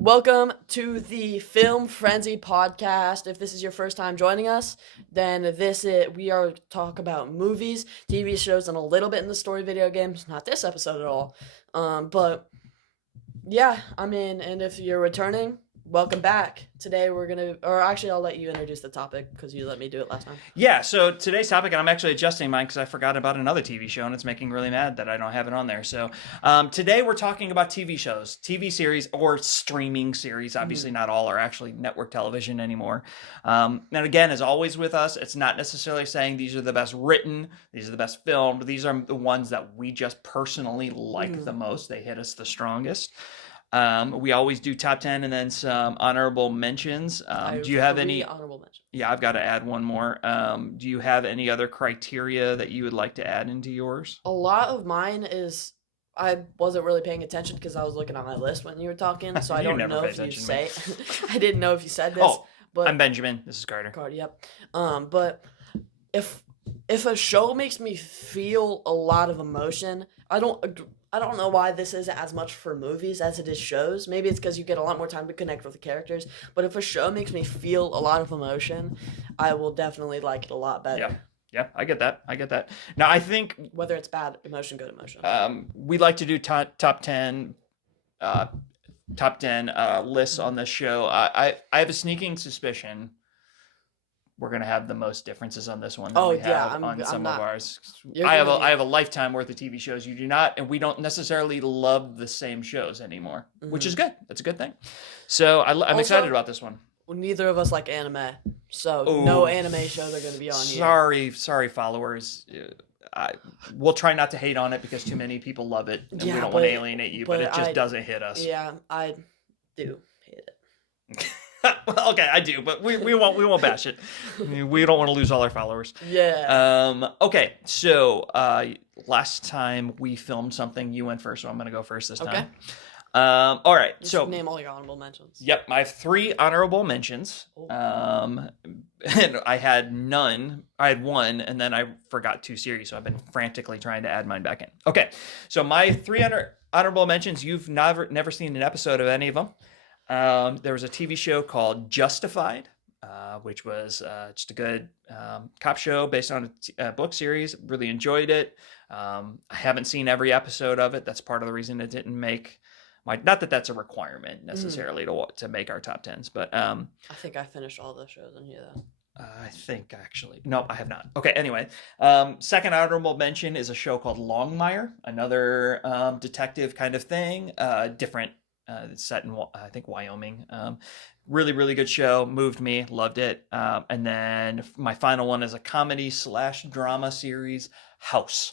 Welcome to the Film Frenzy podcast. If this is your first time joining us, then we are talk about movies, TV shows, and a little bit in the story video games. Not this episode at all. But yeah, and if you're returning, welcome back. Today I'll let you introduce the topic because you let me do it last time. Yeah, so today's topic, and I'm actually adjusting mine because I forgot about another TV show, and it's making me really mad that I don't have it on there. So today we're talking about TV shows, TV series, or streaming series. Obviously, not all are actually network television anymore. And again, as always with us, it's not necessarily saying these are the best written, these are the best filmed. These are the ones that we just personally like the most. They hit us the strongest. We always do top 10 and then some honorable mentions. Do you have any honorable mentions? Yeah, I've got to add one more. Do you have any other criteria that you would like to add into yours? A lot of mine is I wasn't really paying attention because I was looking at my list when you were talking, so I don't know if you say. I didn't know if you said this. Oh, but I'm Benjamin. This is Carter. Yep. But if a show makes me feel a lot of emotion, I don't know why this isn't as much for movies as it is shows. Maybe it's because you get a lot more time to connect with the characters. But if a show makes me feel a lot of emotion, I will definitely like it a lot better. Yeah, I get that. Now, I think whether it's bad emotion, good emotion. We like to do top 10 lists on this show. I have a sneaking suspicion we're gonna have the most differences on this one than we have on some of ours. I have a lifetime worth of TV shows. You do not, and we don't necessarily love the same shows anymore, which is good. That's a good thing. So I'm excited about this one. Neither of us like anime, so no anime shows are gonna be on here. Sorry, followers. We'll try not to hate on it because too many people love it, and we don't want to alienate you, but it just doesn't hit us. Yeah, I do hate it. Well, okay, I do, but we won't bash it. We don't want to lose all our followers. Yeah. Okay, so last time we filmed something, you went first, so I'm gonna go first this time. Okay. All right. Just name all your honorable mentions. Yep, I have 3 honorable mentions. And I had none. I had one, and then I forgot 2 series, so I've been frantically trying to add mine back in. Okay, so my 3 honorable mentions. You've never seen an episode of any of them. There was a TV show called Justified, which was just a good cop show based on a book series. Really enjoyed it. I haven't seen every episode of it. That's part of the reason it didn't make not that that's a requirement necessarily to make our top 10s, but I think I finished all those shows in here though. I think actually. No, I have not. Okay, anyway. Second honorable mention is a show called Longmire, another detective kind of thing, different. It's set in, I think, Wyoming. Really, really good show. Moved me. Loved it. And then my final one is a comedy/drama series, House.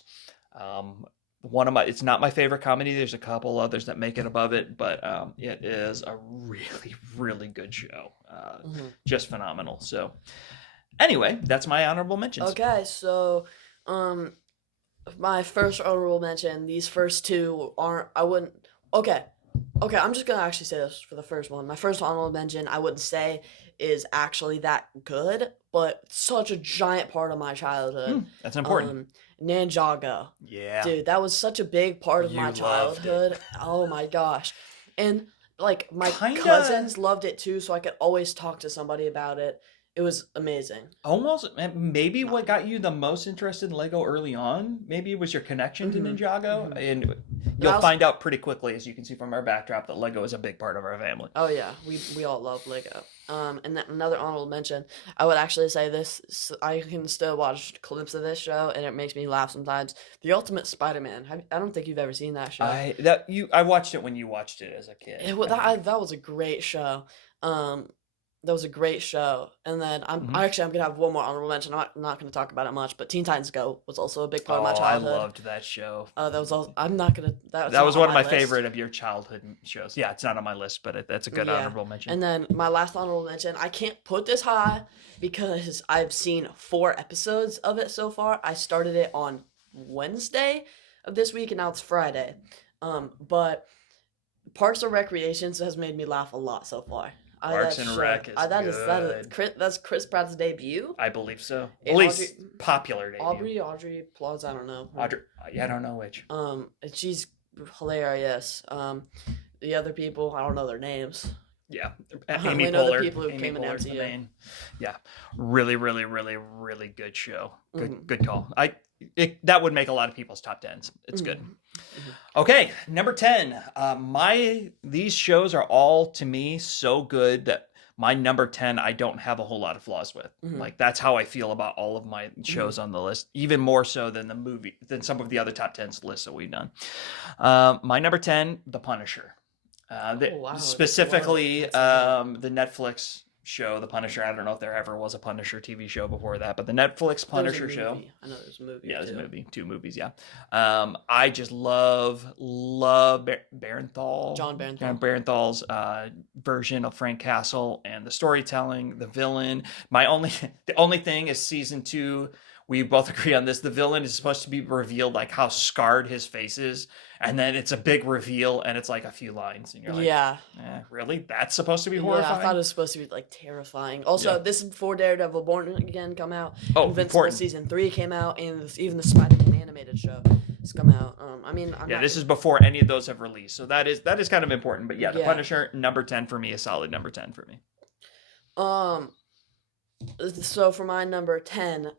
It's not my favorite comedy. There's a couple others that make it above it, but it is a really, really good show. Just phenomenal. So anyway, that's my honorable mentions. Okay, so my first honorable mention, these first 2 aren't, I wouldn't, okay, I'm just going to actually say this for the first one. My first honorable mention, I wouldn't say is actually that good, but such a giant part of my childhood. That's important. Ninjago. Yeah. Dude, that was such a big part of my childhood. Oh my gosh. And like my cousins loved it too, so I could always talk to somebody about it. It was amazing. Almost, maybe what got you the most interested in Lego early on, maybe it was your connection to Ninjago. And you'll find out pretty quickly, as you can see from our backdrop, that Lego is a big part of our family. Oh yeah, we all love Lego. And then another honorable mention, I would actually say this, I can still watch clips of this show, and it makes me laugh sometimes. The Ultimate Spider-Man. I don't think you've ever seen that show. I watched it when you watched it as a kid. That was a great show. That was a great show. And then I'm going to have one more honorable mention. I'm not going to talk about it much, but Teen Titans Go was also a big part of my childhood. I loved that show. That was also, I'm not going to, that was one of my favorite of your childhood shows. Yeah, it's not on my list, but that's a good honorable mention. And then my last honorable mention, I can't put this high because I've seen 4 episodes of it so far. I started it on Wednesday of this week, and now it's Friday. But Parks and Recreations has made me laugh a lot so far. Parks and Rec is good. That's Chris Pratt's debut. I believe so. At least popular debut. Audrey Plaza, I don't know. Audrey, I don't know which. She's hilarious. The other people, I don't know their names. Yeah, I Amy only know the Poehler. people who Amy came in Poehler's the MCU. main. Yeah, really, really, really, really good show. Good call. That would make a lot of people's top 10s. It's good. Okay, number 10. These shows are all to me so good that my number 10 I don't have a whole lot of flaws with. Like that's how I feel about all of my shows on the list, even more so than some of the other top 10s lists that we've done. My number 10, The Punisher. Specifically the Netflix show The Punisher. I don't know if there ever was a Punisher TV show before that, but the Netflix Punisher show. I know there's a movie. Yeah, there's a movie. 2 movies, yeah. I just love Barenthal. John Barenthal. John Barenthal's version of Frank Castle and the storytelling, the villain. The only thing is season 2, we both agree on this. The villain is supposed to be revealed like how scarred his face is, and then it's a big reveal, and it's like a few lines, and you're like, really? That's supposed to be horrifying? Yeah, I thought it was supposed to be like terrifying. Also, this is before Daredevil Born Again come out. Oh, Invincible important. season 3 came out, and even the Spider-Man animated show has come out. This is before any of those have released, so that is kind of important. But The Punisher, number 10 for me, a solid number 10 for me. So for my number 10,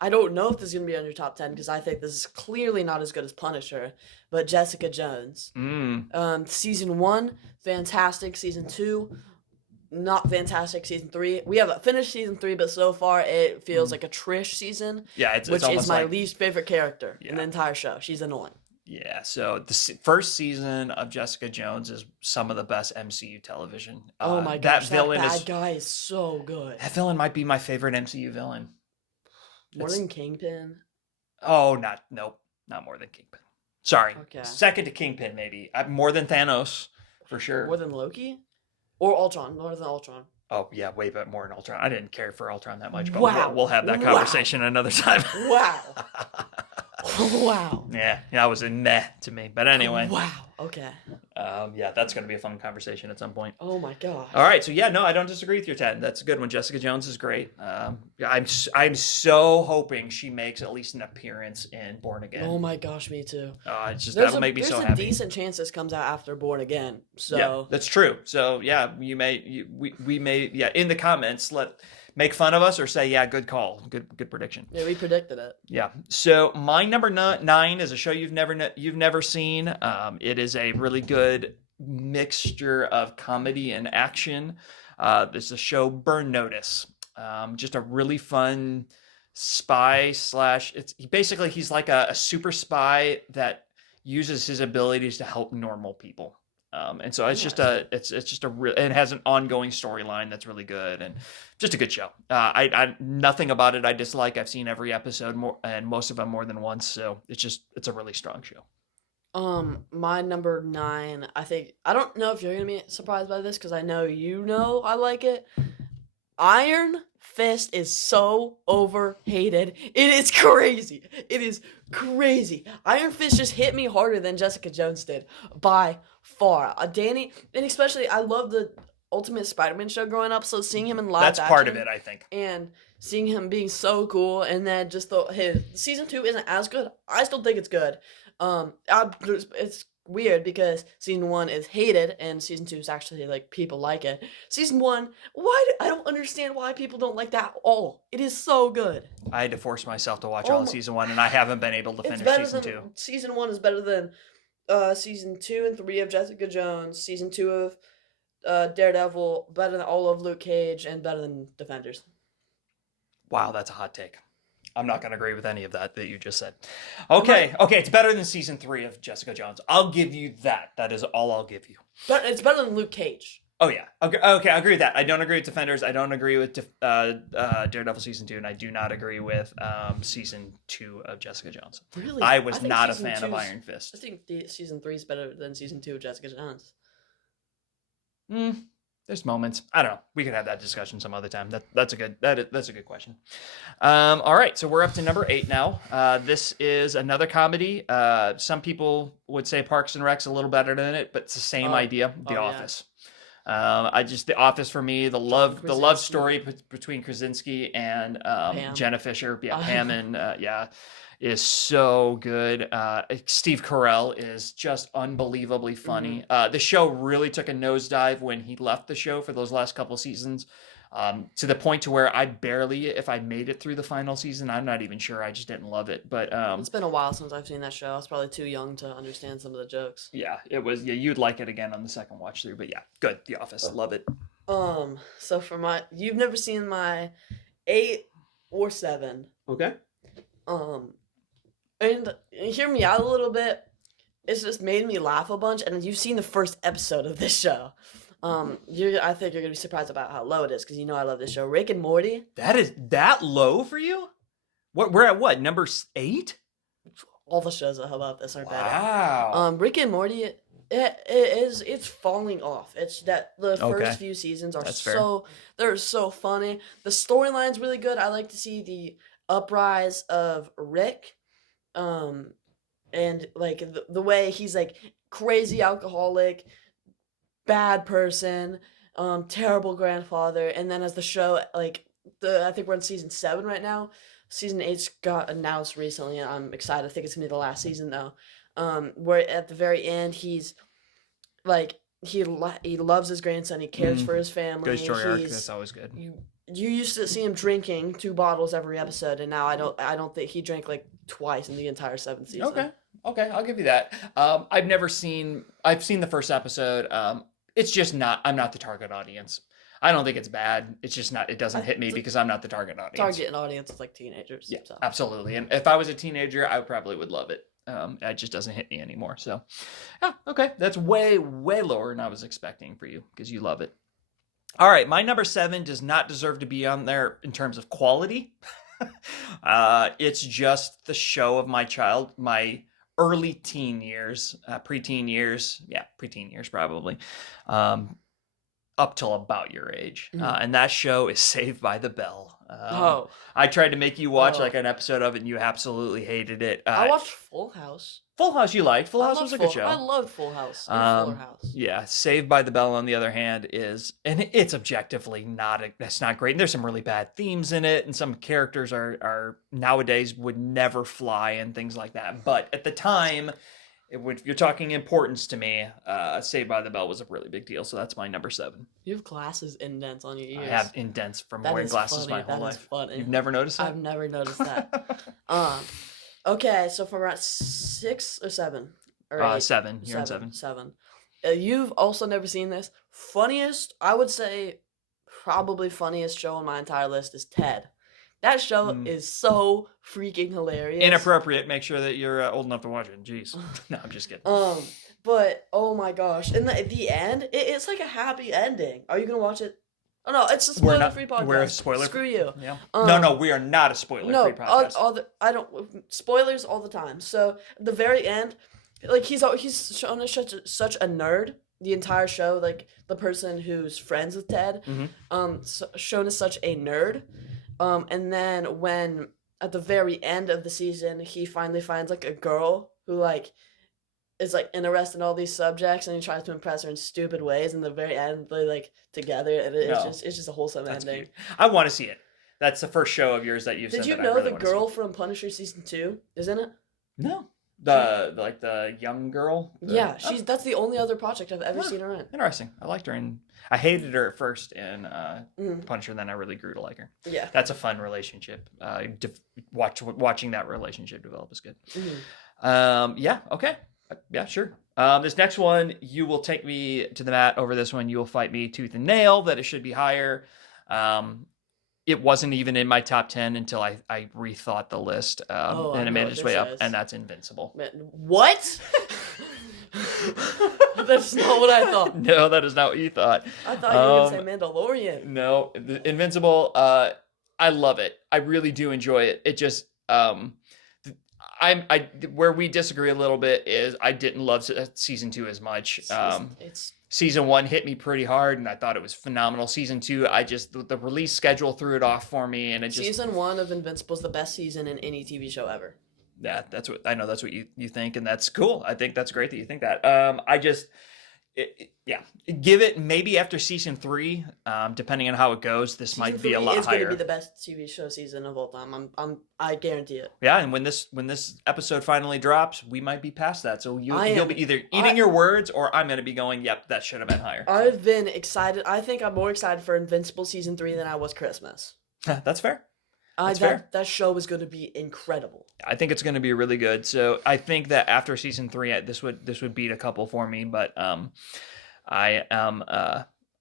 I don't know if this is going to be on your top 10 because I think this is clearly not as good as Punisher, but Jessica Jones. Season 1, fantastic. Season 2, not fantastic. Season 3, we haven't finished season 3, but so far it feels like a Trish season. Yeah, it's which almost is my like, least favorite character in the entire show. She's annoying. Yeah, so the first season of Jessica Jones is some of the best MCU television. Oh my gosh, that bad guy is so good. That villain might be my favorite MCU villain. More than Kingpin? Oh, not more than Kingpin. Sorry. Okay. Second to Kingpin, maybe. More than Thanos, for sure. More than Loki? Or Ultron? More than Ultron. Oh, yeah, way bit more than Ultron. I didn't care for Ultron that much, but wow. we'll have that conversation another time. Wow. Wow. Yeah, that was a meh to me. But anyway. Wow. Okay. That's going to be a fun conversation at some point. Oh my gosh. All right, so I don't disagree with your 10. That's a good one. Jessica Jones is great. I'm so hoping she makes at least an appearance in Born Again. Oh my gosh, me too. That'll make me so happy. There's a decent chance this comes out after Born Again. So yeah, that's true. So we may in the comments make fun of us or say, good call. Good prediction. Yeah, we predicted it. Yeah. So my number 9 is a show you've never seen. It is a really good mixture of comedy and action. There's a show Burn Notice. Just a really fun spy / he's like a super spy that uses his abilities to help normal people. And so it's just it has an ongoing storyline that's really good and just a good show. I nothing about it I dislike. I've seen every episode and most of them more than once. So it's a really strong show. My number 9, I don't know if you're going to be surprised by this because I know I like it. Iron Fist is so overhated. It is crazy. It is crazy. Iron Fist just hit me harder than Jessica Jones did by far. Danny, and especially I love the Ultimate Spider-Man show growing up, so seeing him in live That's part of it, I think. And seeing him being so cool, and then just his season 2 isn't as good. I still think it's good. It's weird because season 1 is hated and season 2 is actually like people like it. Season 1, I don't understand why people don't like that at all. It is so good. I had to force myself to watch all of season 1 and I haven't been able to finish season 2. Season 1 is better than season 2 and 3 of Jessica Jones, season 2 of Daredevil, better than all of Luke Cage, and better than Defenders. Wow, that's a hot take. I'm not going to agree with any of that you just said. Okay, it's better than season 3 of Jessica Jones. I'll give you that. That is all I'll give you. But it's better than Luke Cage. Oh, yeah. Okay, I agree with that. I don't agree with Defenders. I don't agree with Daredevil season 2, and I do not agree with season 2 of Jessica Jones. Really? I was not a fan of Iron Fist. I think season 3 is better than season 2 of Jessica Jones. There's moments. I don't know. We could have that discussion some other time. That's a good question. All right, so we're up to number 8 now. This is another comedy. Some people would say Parks and Rec's a little better than it, but it's the same idea. The Office. The Office for me, the love Krasinski. story between Krasinski and Pam. Jenna Fisher, Pam and is so good. Steve Carell is just unbelievably funny. The show really took a nosedive when he left the show for those last couple seasons. To the point to where if I made it through the final season, I'm not even sure. I just didn't love it. But it's been a while since I've seen that show. I was probably too young to understand some of the jokes. Yeah, it was. Yeah, you'd like it again on the second watch through. But yeah, good. The Office, love it. So you've never seen my 8 or 7. Okay. And hear me out a little bit. It's just made me laugh a bunch, and you've seen the first episode of this show. I think you're gonna be surprised about how low it is because you know I love this show. Rick and Morty. That is that low for you? We're at what, number 8? All the shows about this are better. Wow. Rick and Morty. It's falling off. It's that the first few seasons are they're so funny. The storyline's really good. I like to see the uprise of Rick, and like the way he's like crazy alcoholic, bad person, terrible grandfather, and then as the show I think we're in season 7 right now. Season 8's got announced recently, and I'm excited. I think it's gonna be the last season though. Where at the very end he's like he loves his grandson, he cares for his family. Good story arc. That's always good. You used to see him drinking 2 bottles every episode, and now I don't think he drank like twice in the entire 7th season. Okay, I'll give you that. I've seen the first episode. It's just not. I'm not the target audience. I don't think it's bad. It's just not. It doesn't hit me because I'm not the target audience. Target audience is like teenagers. Yeah, so. Absolutely. And if I was a teenager, I probably would love it. It just doesn't hit me anymore. So, yeah, okay, that's way lower than I was expecting for you because you love it. All right, my number 7 does not deserve to be on there in terms of quality. It's just the show of my early teen years, preteen years probably, up till about your age. And that show is Saved by the Bell. I tried to make you watch like an episode of it, and you absolutely hated it. I watched Full House. Full House you liked. Full House was a good show. I loved Full House. Fuller House. Yeah, Saved by the Bell, on the other hand, it's objectively that's not great. And there's some really bad themes in it, and some characters are nowadays would never fly and things like that. But at the time, if you're talking importance to me, Saved by the Bell was a really big deal. So that's my number 7. You have glasses indents on your ears. I have indents from wearing glasses my whole life. That is funny. You've never noticed that? I've never noticed that. Okay, so from around 6 or 7? Or 8? 7. You're on 7. 7. You've also never seen this. Funniest, I would say, probably funniest show on my entire list is Ted. That show is so freaking hilarious. Inappropriate. Make sure that you're old enough to watch it. Jeez. No, I'm just kidding. But oh my gosh, in the end, it's like a happy ending. Are you gonna watch it? Oh no, it's a spoiler-free podcast. We're a spoiler. Screw you. Yeah. No, we are not a spoiler-free podcast. I don't spoilers all the time. So at the very end, like he's shown as such a nerd the entire show. Like the person who's friends with Ted, shown as such a nerd. And then when at the very end of the season, he finally finds like a girl who like is like interested in all these subjects, and he tries to impress her in stupid ways. In the very end, they like together, and it's just a wholesome ending. Cute. I want to see it. That's the first show of yours that you've said. Did you that know I really the girl from Punisher season 2 is in it? No. The young girl. That's the only other project I've ever seen her in. Interesting. I liked her in. I hated her at first in Punisher, then I really grew to like her. Yeah, that's a fun relationship. Watching that relationship develop is good. Yeah. Okay. Yeah. Sure. This next one, you will take me to the mat over this one. You will fight me tooth and nail that it should be higher. It wasn't even in my top 10 until I rethought the list, and it made its way up, and that's Invincible. What? That's not what I thought. No, that is not what you thought. I thought you were going to say Mandalorian. No, Invincible, I love it. I really do enjoy it. It just, where we disagree a little bit is I didn't love season 2 as much. Season 1 hit me pretty hard, and I thought it was phenomenal. Season 2, the release schedule threw it off for me, and Season 1 of Invincible is the best season in any TV show ever. Yeah, that's what I know. That's what you think, and that's cool. I think that's great that you think that. yeah, give it maybe after season 3, depending on how it goes. This Season might be a lot is going to higher. be the best TV show season of all time. I guarantee it. Yeah, and when this episode finally drops, we might be past that. So you'll be either eating I- your words, or I'm going to be going, "Yep, that should have been higher." I've been excited. I think I'm more excited for Invincible season 3 than I was Christmas. That's fair. That's fair. That show is going to be incredible. I think it's going to be really good. So I think that after season 3, this would beat a couple for me. But I am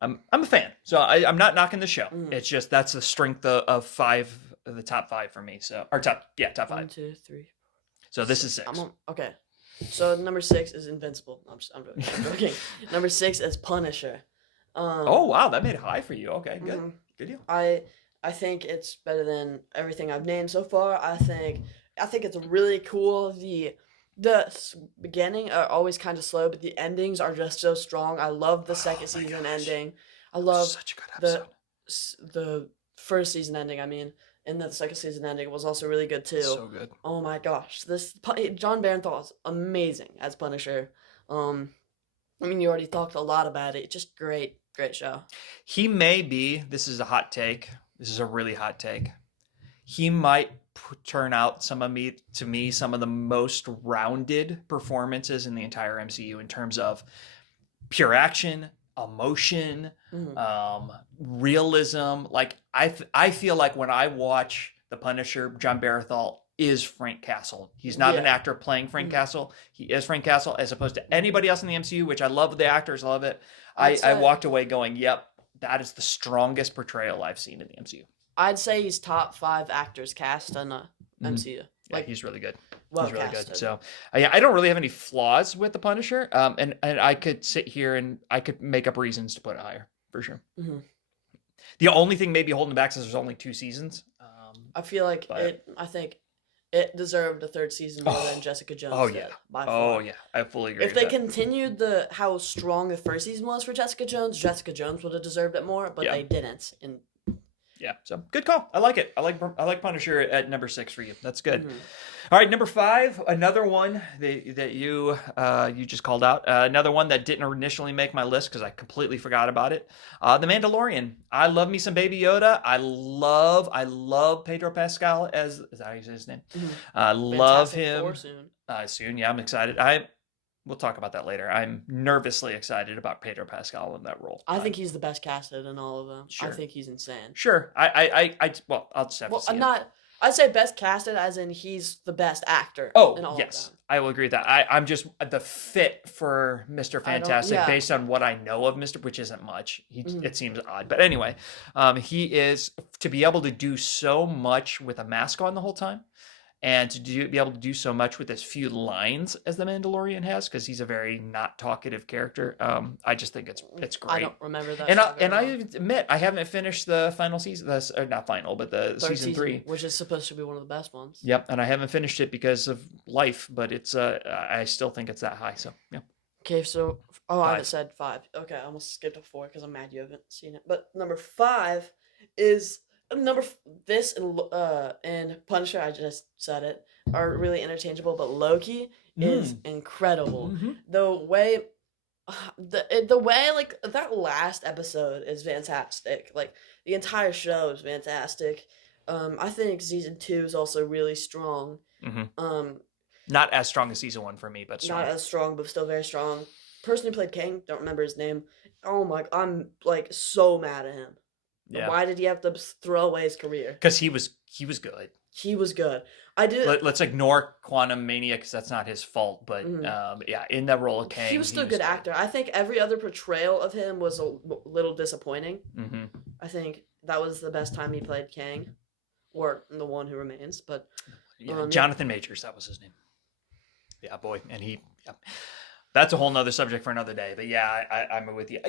I'm a fan. So I'm not knocking the show. It's just that's the strength of 5 of the top 5 for me. So top 5. 1, 2, 3. So this is 6. Okay. So number 6 is Invincible. I'm joking. Number 6 is Punisher. Oh wow, that made it high for you. Okay, good. Good deal. I think it's better than everything I've named so far. I think it's really cool. The beginning are always kind of slow, but the endings are just so strong. I love the second season ending. I love Such a good episode. the first season ending. I mean, and the second season ending was also really good too. So good. Oh my gosh, John Barenthal is amazing as Punisher. I mean, you already talked a lot about it. Just great show. He may be. This is a hot take. This is a really hot take. He might turn out some of the most rounded performances in the entire MCU in terms of pure action, emotion, realism. Like I feel like when I watch The Punisher, John Barenthal is Frank Castle. He's not an actor playing Frank Castle. He is Frank Castle, as opposed to anybody else in the MCU, which I love the actors, love it. I walked away going, yep, that is the strongest portrayal I've seen in the MCU. I'd say he's top 5 actors cast in the MCU. Yeah, he's really good. Well he's really casted. good. So, I don't really have any flaws with the Punisher. And I could sit here and I could make up reasons to put it higher for sure. Mm-hmm. The only thing maybe holding back is there's only 2 seasons. I feel like I think it deserved a 3rd season more than Jessica Jones did. By far. Oh yeah, I fully agree. If they continued how strong the first season was for Jessica Jones would have deserved it more, but they didn't. And yeah, so good call. I like it. I like Punisher at number 6 for you. That's good. All right, number 5, another one that you just called out. Another one that didn't initially make my list because I completely forgot about it. The Mandalorian. I love me some Baby Yoda. I love Pedro Pascal as is that how you say his name? I love him. Soon, yeah, I'm excited. We'll talk about that later. I'm nervously excited about Pedro Pascal in that role. I think he's the best casted in all of them. Sure. I think he's insane. Sure. I'll just have to see it. I'd say best casted as in he's the best actor. Oh, in all yes. of them. I will agree with that. I'm just the fit for Mr. Fantastic based on what I know of Mr. which isn't much. It seems odd. But anyway, he is to be able to do so much with a mask on the whole time. And to be able to do so much with as few lines as the Mandalorian has, because he's a very not talkative character. I just think it's great. I don't remember that. And I admit I haven't finished the final season. Not final, but the season 3, which is supposed to be one of the best ones. Yep, and I haven't finished it because of life, but it's I still think it's that high. So yeah. Okay, so I haven't said 5. Okay, I almost skipped a 4 because I'm mad you haven't seen it. But number 5 is. This and Punisher, I just said it, are really interchangeable, but Loki is incredible. The way like that last episode is fantastic. Like the entire show is fantastic. I think season 2 is also really strong. Not as strong as season 1 for me, but strong. Not as strong, but still very strong. Person who played King, don't remember his name. Oh my, I'm like so mad at him. Yeah. Why did he have to throw away his career? Because he was good. He was good. Let's ignore Quantum Mania because that's not his fault. But in that role of Kang, he was still a good actor. I think every other portrayal of him was a little disappointing. I think that was the best time he played Kang, or the one who remains. But Jonathan Majors, that was his name. Yeah, boy, and he. Yeah. That's a whole nother subject for another day. But yeah, I'm with you.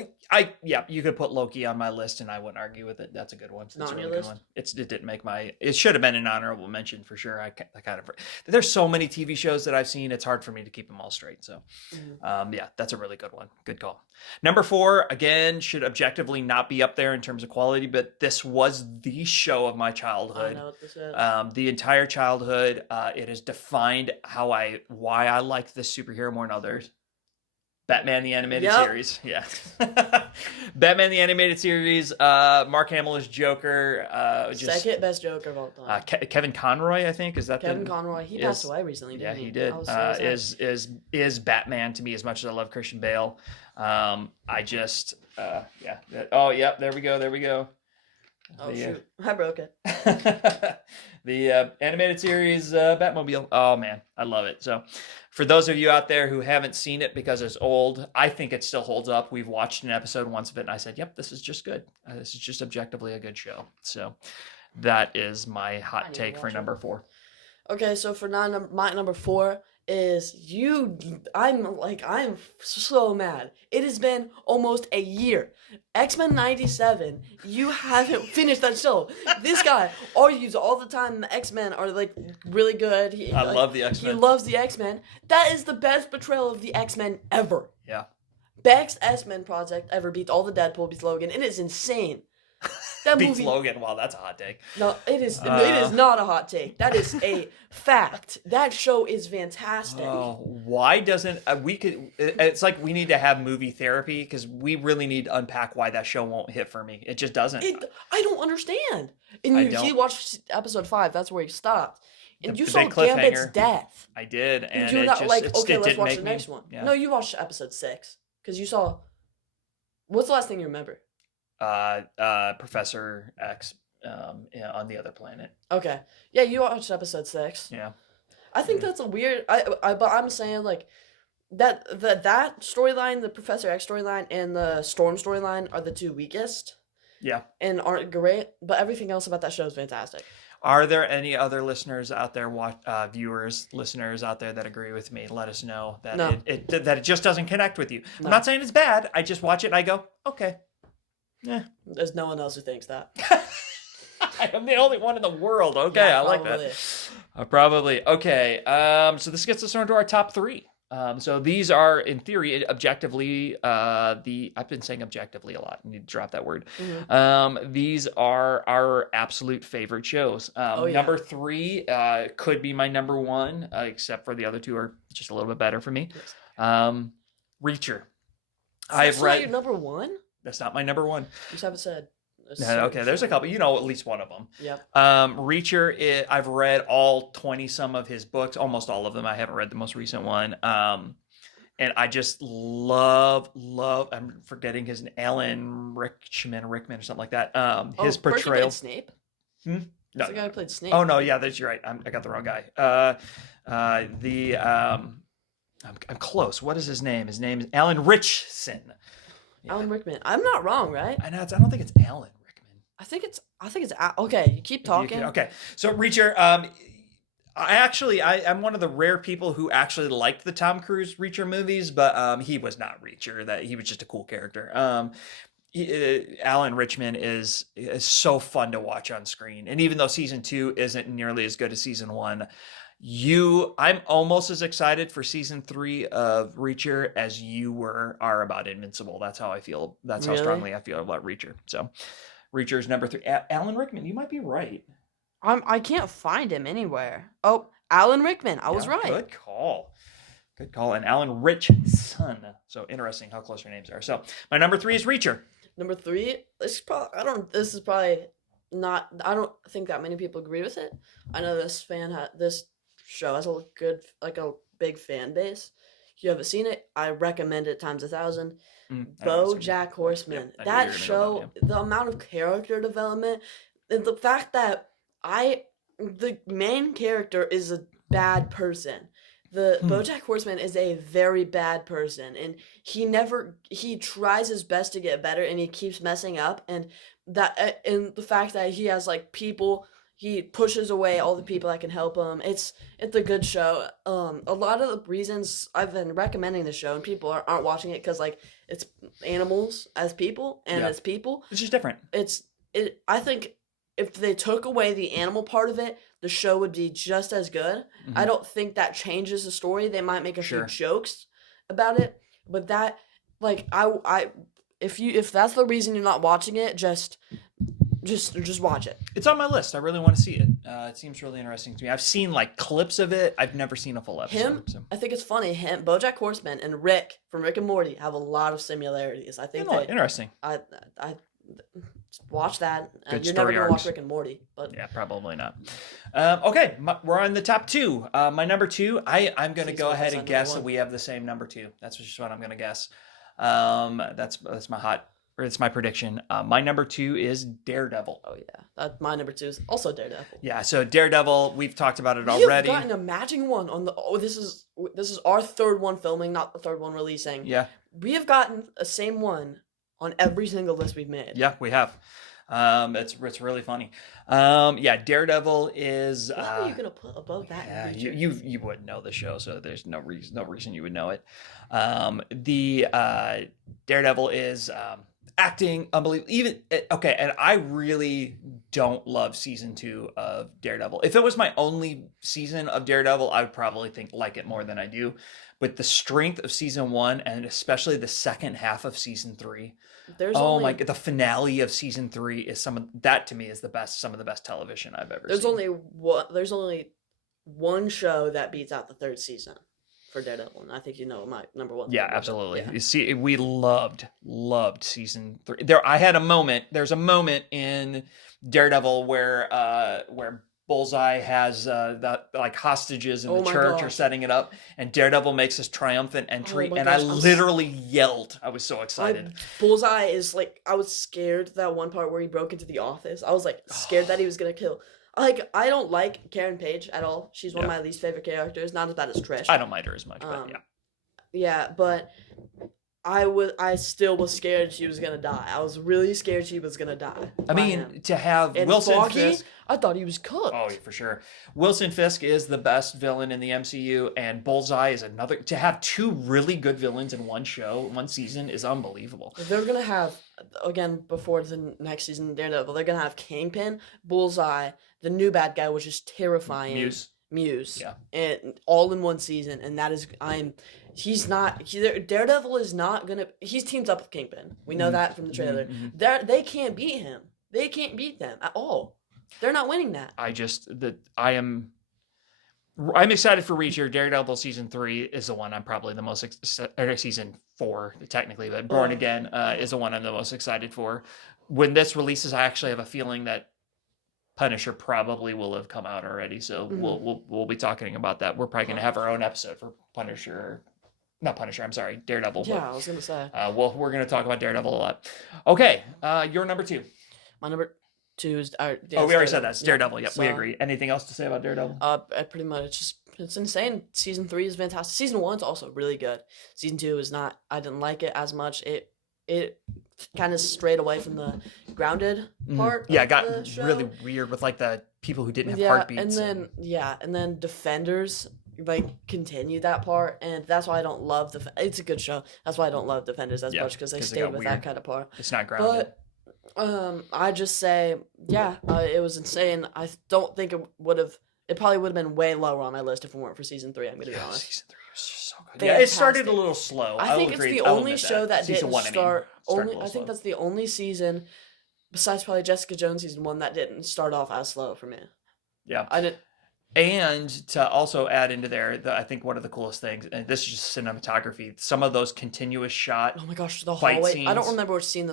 You could put Loki on my list and I wouldn't argue with it. That's a good one. Not a on really your list? One. It didn't make it should have been an honorable mention for sure. I kind of, there's so many TV shows that I've seen. It's hard for me to keep them all straight. So that's a really good one. Good call. Number 4, again, should objectively not be up there in terms of quality, but this was the show of my childhood. I know what this is. The entire childhood, it has defined why I like this superhero more than others. Batman the Animated Yep. Series. Yeah. Batman the Animated Series. Mark Hamill is Joker. Second best Joker of all time. Kevin Conroy, I think, is that Kevin Conroy. He passed away recently, didn't he? Yeah, he did. I was so sad. Is Batman to me as much as I love Christian Bale. I just yeah. Oh, yep. There we go. Oh, shoot. I broke it. The animated series Batmobile. Oh man, I love it. So for those of you out there who haven't seen it because it's old, I think it still holds up. We've watched an episode once of it and I said, yep, this is just good. This is just objectively a good show. So that is my hot take for number 4. Okay, so for my number 4 is I'm so mad. It has been almost a year. X-Men 97, you haven't finished that show. This guy argues all the time the X-Men are like really good. I love the X-Men. He loves the X-Men. That is the best portrayal of the X-Men ever. Yeah. Best X-Men project ever, beats all the Deadpool, beats Logan. It is insane. That beats movie, Logan. Wow, that's a hot take. No, it is. It is not a hot take. That is a fact. That show is fantastic. Oh, why doesn't we could? It's like we need to have movie therapy because we really need to unpack why that show won't hit for me. It just doesn't. I don't understand. And he watched episode 5. That's where he stopped. And you saw Gambit's death. I did, and you're not let's watch the next one. Yeah. No, you watched episode 6 because you saw. What's the last thing you remember? Professor X on the other planet. Okay. Yeah, you watched episode 6. Yeah. I think that's a weird but I'm saying like that storyline, the Professor X storyline and the Storm storyline are the 2 weakest. Yeah. And aren't great, but everything else about that show is fantastic. Are there any other listeners out there, listeners out there that agree with me? Let us know that it just doesn't connect with you. No. I'm not saying it's bad. I just watch it and I go, okay. Yeah. There's no one else who thinks that. I'm the only one in the world. Okay, yeah, I like that. Probably. Okay. So this gets us on to our top 3. So these are, in theory, objectively, I've been saying objectively a lot. I need to drop that word. Mm-hmm. These are our absolute favorite shows. Number 3 could be my number 1, except for the other 2 are just a little bit better for me. Reacher. That's not your number 1? That's not my number 1. You just haven't said. Okay, there's a couple. You know at least one of them. Yep. Reacher, I've read all 20-some of his books, almost all of them. I haven't read the most recent one. And I just love, I'm forgetting his name, Alan Rickman or something like that. His portrayal. Snape? No. That's the guy who played Snape. Oh, no, yeah, you're right. I got the wrong guy. I'm close. What is his name? His name is Alan Ritchson. Yeah. Alan Rickman. I'm not wrong, right? I don't think it's Alan Rickman. I think it's okay. You keep talking. Okay. So Reacher, I'm one of the rare people who actually liked the Tom Cruise Reacher movies, but he was not Reacher. That he was just a cool character. Alan Rickman is so fun to watch on screen, and even though season 2 isn't nearly as good as season 1. I'm almost as excited for season 3 of Reacher as you are about Invincible. That's how I feel. That's how strongly I feel about Reacher. So Reacher's number 3. Alan Rickman, you might be right. I can't find him anywhere. Oh, Alan Rickman. I was right. Good call. And Alan Ritchson. So interesting how close your names are. So my number 3 is Reacher. Number 3, I don't think that many people agree with it. I know this show has a big fan base. If you haven't seen it, I recommend it times 1,000. BoJack Horseman. Yep, that show, the amount of character development, the fact that the main character is a bad person. BoJack Horseman is a very bad person, and he tries his best to get better, and he keeps messing up, and the fact that he has people. He pushes away all the people that can help him. It's a good show. A lot of the reasons I've been recommending the show and people aren't watching it because it's animals as people and as people. It's just different. I think if they took away the animal part of it, the show would be just as good. Mm-hmm. I don't think that changes the story. They might make a few jokes about it, but that if that's the reason you're not watching it, just just watch it. It's on my list. I really want to see it. It seems really interesting to me. I've seen like clips of it. I've never seen a full episode. I think it's funny. BoJack Horseman and Rick from Rick and Morty have a lot of similarities. I think Interesting. I watch that. Good You're never story gonna arcs. watch Rick and Morty, but Yeah, probably not. Okay, we're on the top two. My number two, I'm going to Please go don't ahead guess and on guess number that one. we have the same number two. That's just what I'm going to guess. That's it's my prediction. My number two is Daredevil. oh yeah, my number 2 is also Daredevil. Yeah, so Daredevil, we've talked about it We already. have gotten a matching one on the. Oh, this is our third one filming, not the third one releasing. Yeah, We have gotten the same one on every single list we've made. yeah, we have. It's really funny. Yeah, Daredevil is. What are you gonna put above that? Yeah, creature? you wouldn't know the show, so there's no reason you would know it. The Daredevil is acting unbelievable. Okay, and I really don't love season 2 of Daredevil. If it was my only season of Daredevil, I would probably like it more than I do. But the strength of season 1 and especially the second half of season 3. There's Oh only, my god, the finale of season 3 is some of that to me is some of the best television I've ever There's seen. there's only one show that beats out the third season for Daredevil, and I think you know my number one. Yeah, absolutely. Yeah. You see, we loved season 3. There's a moment in Daredevil where Bullseye has the like hostages in Oh the my church are gosh. setting it up, and Daredevil makes his triumphant entry, my and gosh, I literally yelled. I was so excited. Bullseye is like, I was scared that one part where he broke into the office. I was like scared that he was gonna kill. Like, I don't like Karen Page at all. She's one of my least favorite characters. Not as bad as Trish. I don't mind her as much, but yeah. Yeah, but I still was scared she was gonna die. I was really scared she was gonna die. I by mean, him. to have And Wilson Foggy, Fisk. I thought he was cooked. Oh, for sure. Wilson Fisk is the best villain in the MCU, and Bullseye is another. To have two really good villains in one show, one season, is unbelievable. They're gonna have, again, before the next season, Daredevil, they're gonna have Kingpin, Bullseye, the new bad guy, which is terrifying. Muse. Yeah. And all in one season, and that is Daredevil is not gonna. He's teamed up with Kingpin. We know that from the trailer. Mhm. They can't beat him. They can't beat them at all. They're not winning that. I'm excited for Reacher. Daredevil season 3 is the one I'm probably the most season 4 technically, but Born Again is the one I'm the most excited for. When this releases, I actually have a feeling that Punisher probably will have come out already, so we'll be talking about that. We're probably going to have our own episode for Daredevil. Yeah, I was gonna say. We're going to talk about Daredevil a lot. Okay, your number 2. My number 2 is. We already said that. It's Daredevil. Yep, So, we agree. Anything else to say about Daredevil? I pretty much it's insane. Season 3 is fantastic. Season 1's also really good. Season 2 is not. I didn't like it as much. It kind of strayed away from the grounded part. Yeah, it of got the show. really weird with like the people who didn't have heartbeats. And then Defenders like continued that part, and that's why I don't love it's a good show. That's why I don't love Defenders as much, because they 'cause it stayed got with weird. that kind of part. It's not grounded. But I just say, it was insane. I don't think it would have. It probably would have been way lower on my list if it weren't for season 3. I'm gonna be honest. Season 3 was just so good. Yeah, it started a Fantastic. little slow. I think it's the only show that season didn't 1, I mean, start. started a Only little I think slow. that's the only season, besides probably Jessica Jones season 1, that didn't start off as slow for me. Yeah. I didn't. And to also add into there, I think one of the coolest things, and this is just cinematography, some of those continuous shot. Oh my gosh, the Fight hallway! I don't scenes. remember which season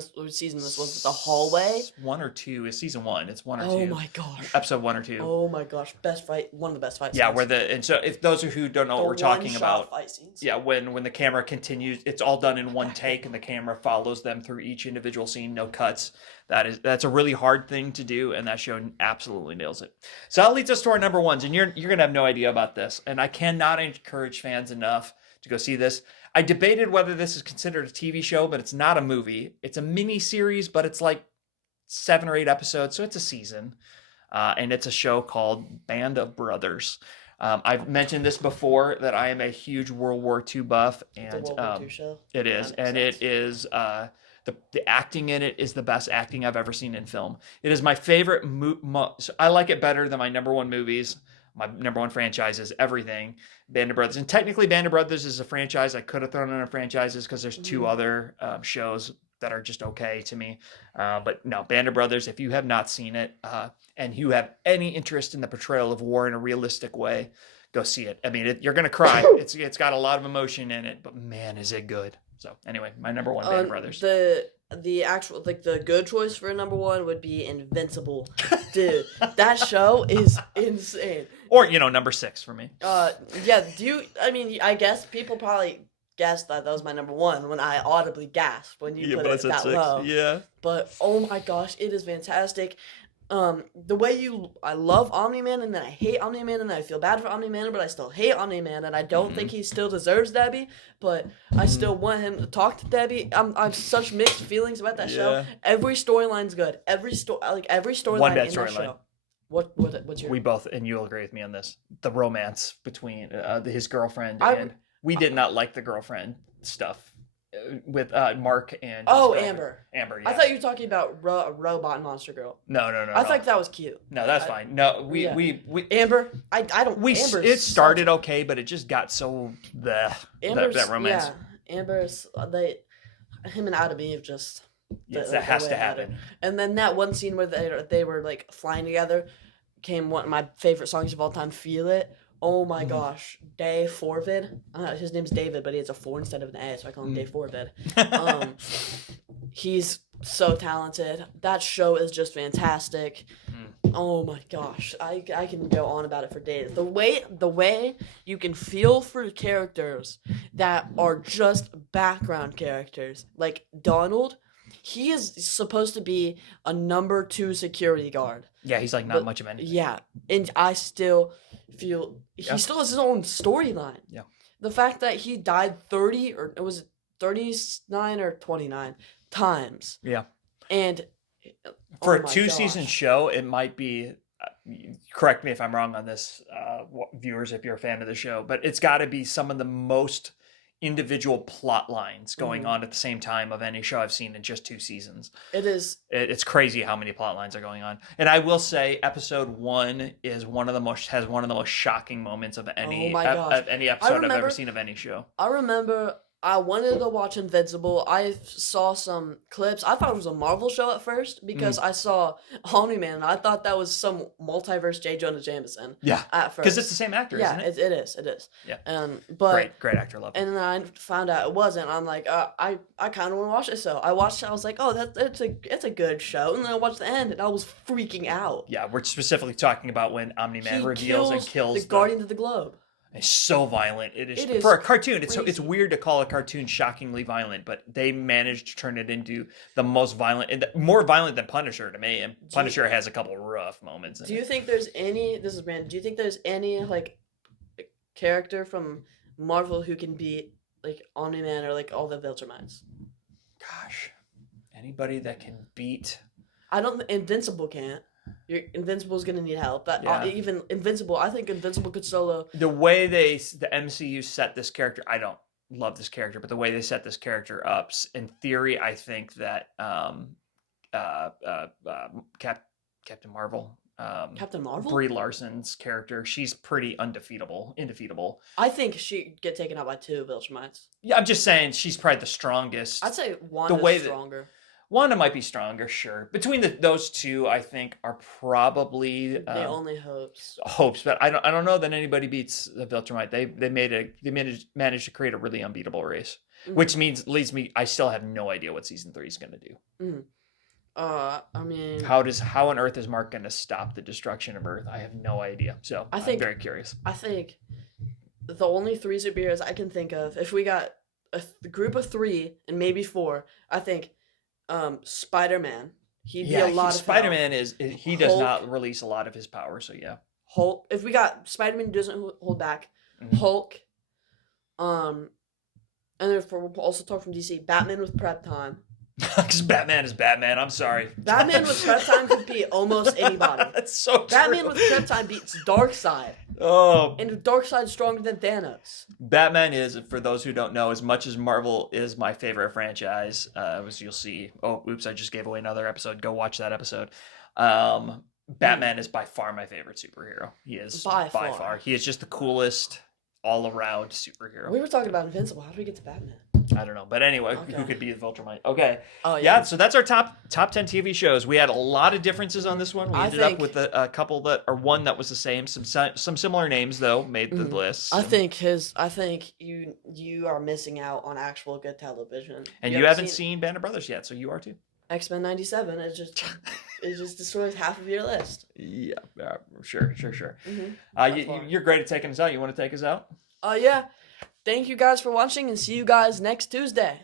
this was. But the hallway. 1 or 2 is season 1. It's 1 or 2. Oh my gosh. Episode 1 or 2. Oh my gosh, best fight! One of the best fights. Yeah, so if those who don't know what we're talking about, fight scenes. yeah, when the camera continues, it's all done in one take, and the camera follows them through each individual scene, no cuts. That's a really hard thing to do, and that show absolutely nails it. So that leads us to our number ones, and you're gonna have no idea about this, and I cannot encourage fans enough to go see this. I debated whether this is considered a TV show, but it's not a movie. It's a mini series, but it's like 7 or 8 episodes, so it's a season, and it's a show called Band of Brothers. I've mentioned this before that I am a huge World War II buff, and The World War II show. it is, That makes and sense. it is the acting in it is the best acting I've ever seen in film. It is my favorite. I like it better than my number one movies, my number one franchises, everything. Band of Brothers, and technically Band of Brothers is a franchise. I could have thrown in a franchises because there's 2 other shows that are just okay to me. But no, Band of Brothers, if you have not seen it, and you have any interest in the portrayal of war in a realistic way, go see it. I mean, you're gonna cry. It's got a lot of emotion in it, but man, is it good. So anyway, my number one, Band of Brothers. The actual, like, the good choice for number one would be Invincible. Dude, that show is insane. Or, number 6 for me. Yeah, I guess people probably guessed that was my number one when I audibly gasped when you put it that 6. Low. Yeah. But, oh my gosh, it is fantastic. The way I love Omni-Man, and then I hate Omni-Man, and then I feel bad for Omni-Man, but I still hate Omni-Man, and I don't think he still deserves Debbie, but I still want him to talk to Debbie. I have such mixed feelings about that show. Every storyline's good. Every storyline in that show. What's your... We both, and you'll agree with me on this, the romance between his girlfriend and... We did not like the girlfriend stuff with Mark and Amber. Amber, yeah. I thought you were talking about Robot Monster Girl. No. I thought that was cute. No, that's fine. No, we Amber. I don't. It started okay, but it just got so that romance. Yeah, Amber's him and Adam Eve just. Yes, that has to happen. And then that one scene where they were like flying together came one of my favorite songs of all time. Feel It. Oh my gosh, Dave Forvid. His name's David, but he has a 4 instead of an A, so I call him Dave Forvid. He's so talented. That show is just fantastic. Oh my gosh, I can go on about it for days. The way you can feel for characters that are just background characters, like Donald. He is supposed to be a number 2 security guard. Yeah, he's like not much of anything. Yeah, and I still feel he still has his own storyline. Yeah. The fact that he died 30 or it was 39 or 29 times. Yeah. And for a 2-season show, it might be correct me if I'm wrong on this, viewers, if you're a fan of the show, but it's got to be some of the most individual plot lines going on at the same time of any show I've seen in just 2 seasons. It is. It's crazy how many plot lines are going on. And I will say episode 1 is one of the most shocking moments of any any episode I've ever seen of any show. I remember I wanted to watch Invincible. I saw some clips. I thought it was a Marvel show at first because I saw Omni-Man. I thought that was some multiverse J. Jonah Jameson. Yeah. At first. Because it's the same actor, isn't it? It is. Yeah. But great actor, love him. And then I found out it wasn't. I'm like, I kind of want to watch it. So I watched it. I was like, oh, it's a good show. And then I watched the end, and I was freaking out. Yeah, we're specifically talking about when Omni-Man reveals and kills the Guardians of the Globe. It's so violent. It is for a cartoon. It's weird to call a cartoon shockingly violent, but they managed to turn it into the most violent, and more violent than Punisher to me. And Punisher has a couple rough moments. Do you think there's any? This is random. Do you think there's any like character from Marvel who can beat like Omni-Man or like all the Viltrumites? Gosh, anybody that can beat? I don't. Invincible can't. Invincible's gonna need help. Even Invincible, I think Invincible could solo. The way the MCU set this character, I don't love this character, but the way they set this character up, in theory, I think that Captain Marvel, Brie Larson's character, she's pretty indefeatable. I think she'd get taken out by 2 Viltrumites. Yeah, I'm just saying she's probably the strongest. I'd say Wanda's stronger. Wanda might be stronger, sure. Between those 2, I think, are probably the only hopes. But I don't know that anybody beats the Viltrumite. They managed to create a really unbeatable race, which leads me. I still have no idea what season 3 is going to do. I mean, how on earth is Mark going to stop the destruction of Earth? I have no idea. So I'm very curious. I think the only 3 superheroes I can think of, if we got a group of 3 and maybe 4, I think. Spider-Man. He'd be a lot of Spider-Man he does not release a lot of his power, so yeah. Hulk. If we got Spider-Man who doesn't hold back, Hulk. And then we'll also talk from DC. Batman with prep time. Because Batman is Batman. I'm sorry. Batman with prep time could beat almost anybody. That's so true. Batman with prep time beats Darkseid. Oh. And Darkseid's stronger than Thanos. Batman is, for those who don't know, as much as Marvel is my favorite franchise, as you'll see. Oh, oops, I just gave away another episode. Go watch that episode. Batman is by far my favorite superhero. He is by far. He is just the coolest all-around superhero. We were talking about Invincible. How did we get to Batman? I don't know. But anyway, Okay. who could be the Viltrumite? Okay. Oh Yeah, so that's our top 10 TV shows. We had a lot of differences on this one. We I ended up think- with a couple one that was the same. Some similar names though made the list. I think you are missing out on actual good television. And you haven't seen Band of Brothers yet, so you are too. X-Men 97. It just destroys half of your list. Yeah, sure. Mm-hmm. You're great at taking us out. You want to take us out? Yeah. Thank you guys for watching, and see you guys next Tuesday.